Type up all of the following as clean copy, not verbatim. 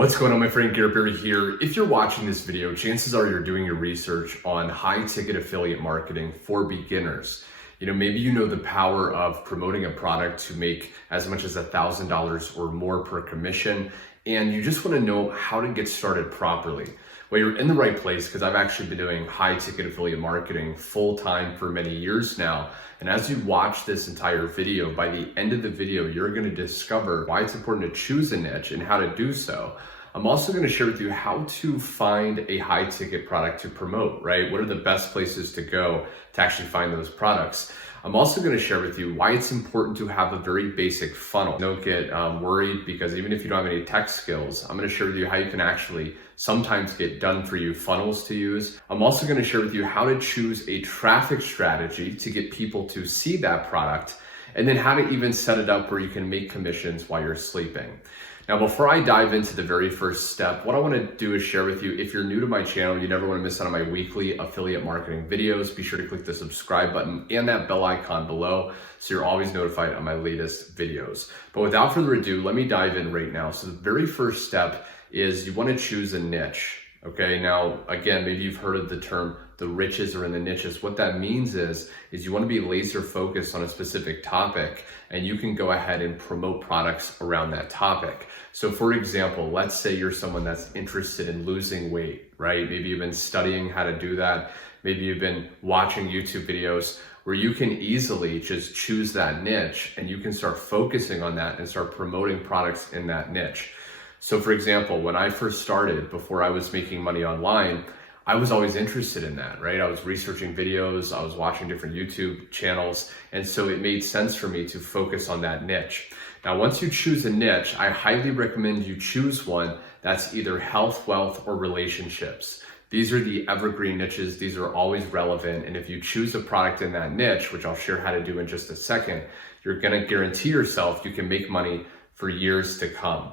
What's going on, my friend? Garrett here. If you're watching this video, chances are you're doing your research on high ticket affiliate marketing for beginners. Maybe you know the power of promoting a product to make as much as $1,000 or more per commission, and you just want to know how to get started properly. Well, you're in the right place because I've actually been doing high ticket affiliate marketing full time for many years now. And as you watch this entire video, by the end of the video, you're going to discover why it's important to choose a niche and how to do so. I'm also going to share with you how to find a high ticket product to promote, right? What are the best places to go to actually find those products? I'm also going to share with you why it's important to have a very basic funnel. Don't get worried, because even if you don't have any tech skills, I'm going to share with you how you can actually sometimes get done for you funnels to use. I'm also going to share with you how to choose a traffic strategy to get people to see that product, and then how to even set it up where you can make commissions while you're sleeping. Now, before I dive into the very first step, what I want to do is share with you, if you're new to my channel, you never want to miss out on my weekly affiliate marketing videos, be sure to click the subscribe button and that bell icon below so you're always notified on my latest videos. But without further ado, let me dive in right now. So the very first step is you want to choose a niche. Okay, now again, maybe you've heard of the term the riches are in the niches. What that means is you want to be laser focused on a specific topic, and you can go ahead and promote products around that topic. So for example, let's say you're someone that's interested in losing weight, right? Maybe you've been studying how to do that. Maybe you've been watching YouTube videos where you can easily just choose that niche and you can start focusing on that and start promoting products in that niche. So for example, when I first started, before I was making money online, I was always interested in that, right? I was researching videos, I was watching different YouTube channels, and so it made sense for me to focus on that niche. Now, once you choose a niche, I highly recommend you choose one that's either health, wealth, or relationships. These are the evergreen niches. These are always relevant. And if you choose a product in that niche, which I'll share how to do in just a second, you're going to guarantee yourself you can make money for years to come.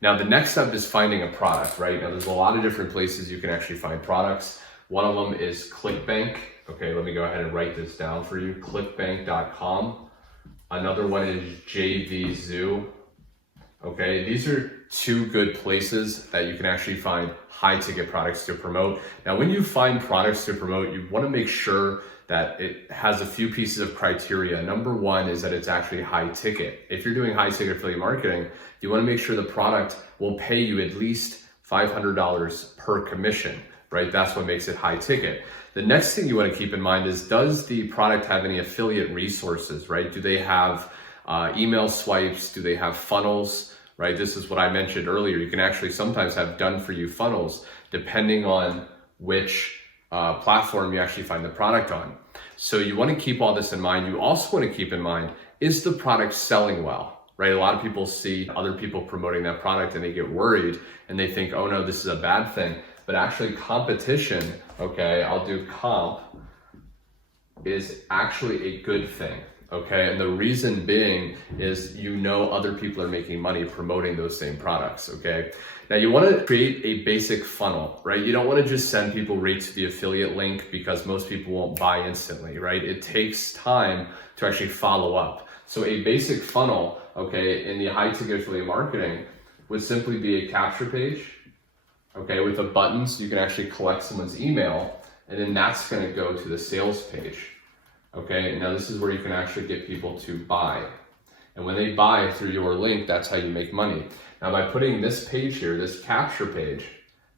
Now, the next step is finding a product, right? Now, there's a lot of different places you can actually find products. One of them is ClickBank. Okay, let me go ahead and write this down for you. clickbank.com. Another one is JVZoo. Okay, these are two good places that you can actually find high ticket products to promote. Now, when you find products to promote, you want to make sure that it has a few pieces of criteria. Number one is that it's actually high ticket. If you're doing high ticket affiliate marketing, you want to make sure the product will pay you at least $500 per commission, right? That's what makes it high ticket. The next thing you want to keep in mind is, does the product have any affiliate resources, right? Do they have email swipes? Do they have funnels, right? This is what I mentioned earlier. You can actually sometimes have done for you funnels depending on which platform you actually find the product on. So you want to keep all this in mind. You also want to keep in mind, is the product selling well, right? A lot of people see other people promoting that product and they get worried and they think, oh no, this is a bad thing. But actually competition, okay, I'll do comp, is actually a good thing. Okay, and the reason being is other people are making money promoting those same products. Okay, now you want to create a basic funnel, right? You don't want to just send people right to the affiliate link because most people won't buy instantly, right? It takes time to actually follow up. So a basic funnel, okay, in the high ticket affiliate marketing would simply be a capture page, okay, with a button so you can actually collect someone's email, and then that's going to go to the sales page. Okay, now this is where you can actually get people to buy. And when they buy through your link, that's how you make money. Now, by putting this page here, this capture page,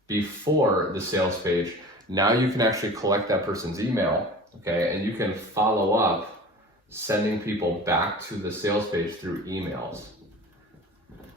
before the sales page, now you can actually collect that person's email, okay, and you can follow up sending people back to the sales page through emails.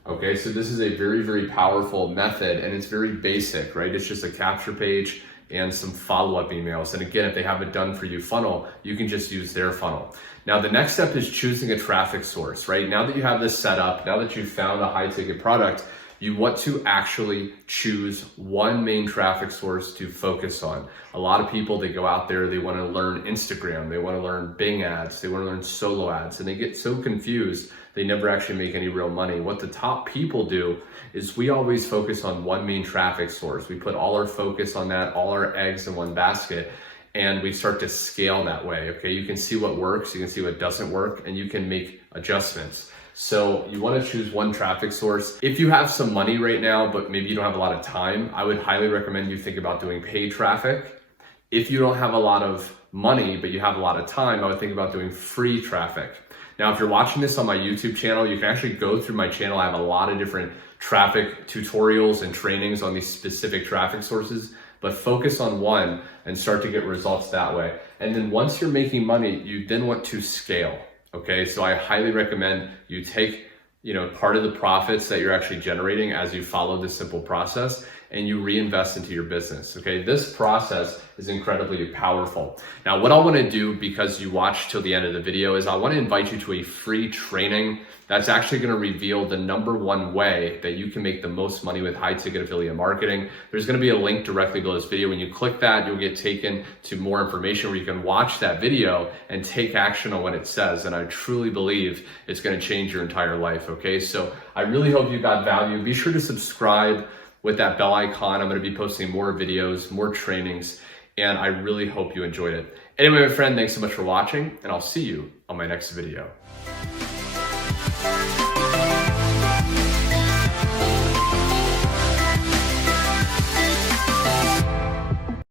Okay, so this is a very, very powerful method, and it's very basic, right? It's just a capture page and some follow-up emails. And again, if they have a done for you funnel, you can just use their funnel. Now, the next step is choosing a traffic source, right? Now that you have this set up, now that you've found a high ticket product, you want to actually choose one main traffic source to focus on. A lot of people, they go out there, they want to learn Instagram, they want to learn Bing ads, they want to learn solo ads, and they get so confused, they never actually make any real money. What the top people do is we always focus on one main traffic source. We put all our focus on that, all our eggs in one basket, and we start to scale that way, okay? You can see what works, you can see what doesn't work, and you can make adjustments. So you want to choose one traffic source. If you have some money right now, but maybe you don't have a lot of time, I would highly recommend you think about doing paid traffic. If you don't have a lot of money, but you have a lot of time, I would think about doing free traffic. Now, if you're watching this on my YouTube channel, you can actually go through my channel. I have a lot of different traffic tutorials and trainings on these specific traffic sources, but focus on one and start to get results that way. And then once you're making money, you then want to scale. Okay, so I highly recommend you take part of the profits that you're actually generating as you follow this simple process and you reinvest into your business. Okay, this process is incredibly powerful. Now, what I want to do, because you watched till the end of the video, is I want to invite you to a free training that's actually going to reveal the #1 way that you can make the most money with high ticket affiliate marketing. There's going to be a link directly below this video. When you click that, you'll get taken to more information where you can watch that video and take action on what it says. And I truly believe it's going to change your entire life. Okay, so I really hope you got value. Be sure to subscribe with that bell icon. I'm going to be posting more videos, more trainings, and I really hope you enjoyed it. Anyway, my friend, thanks so much for watching, and I'll see you on my next video.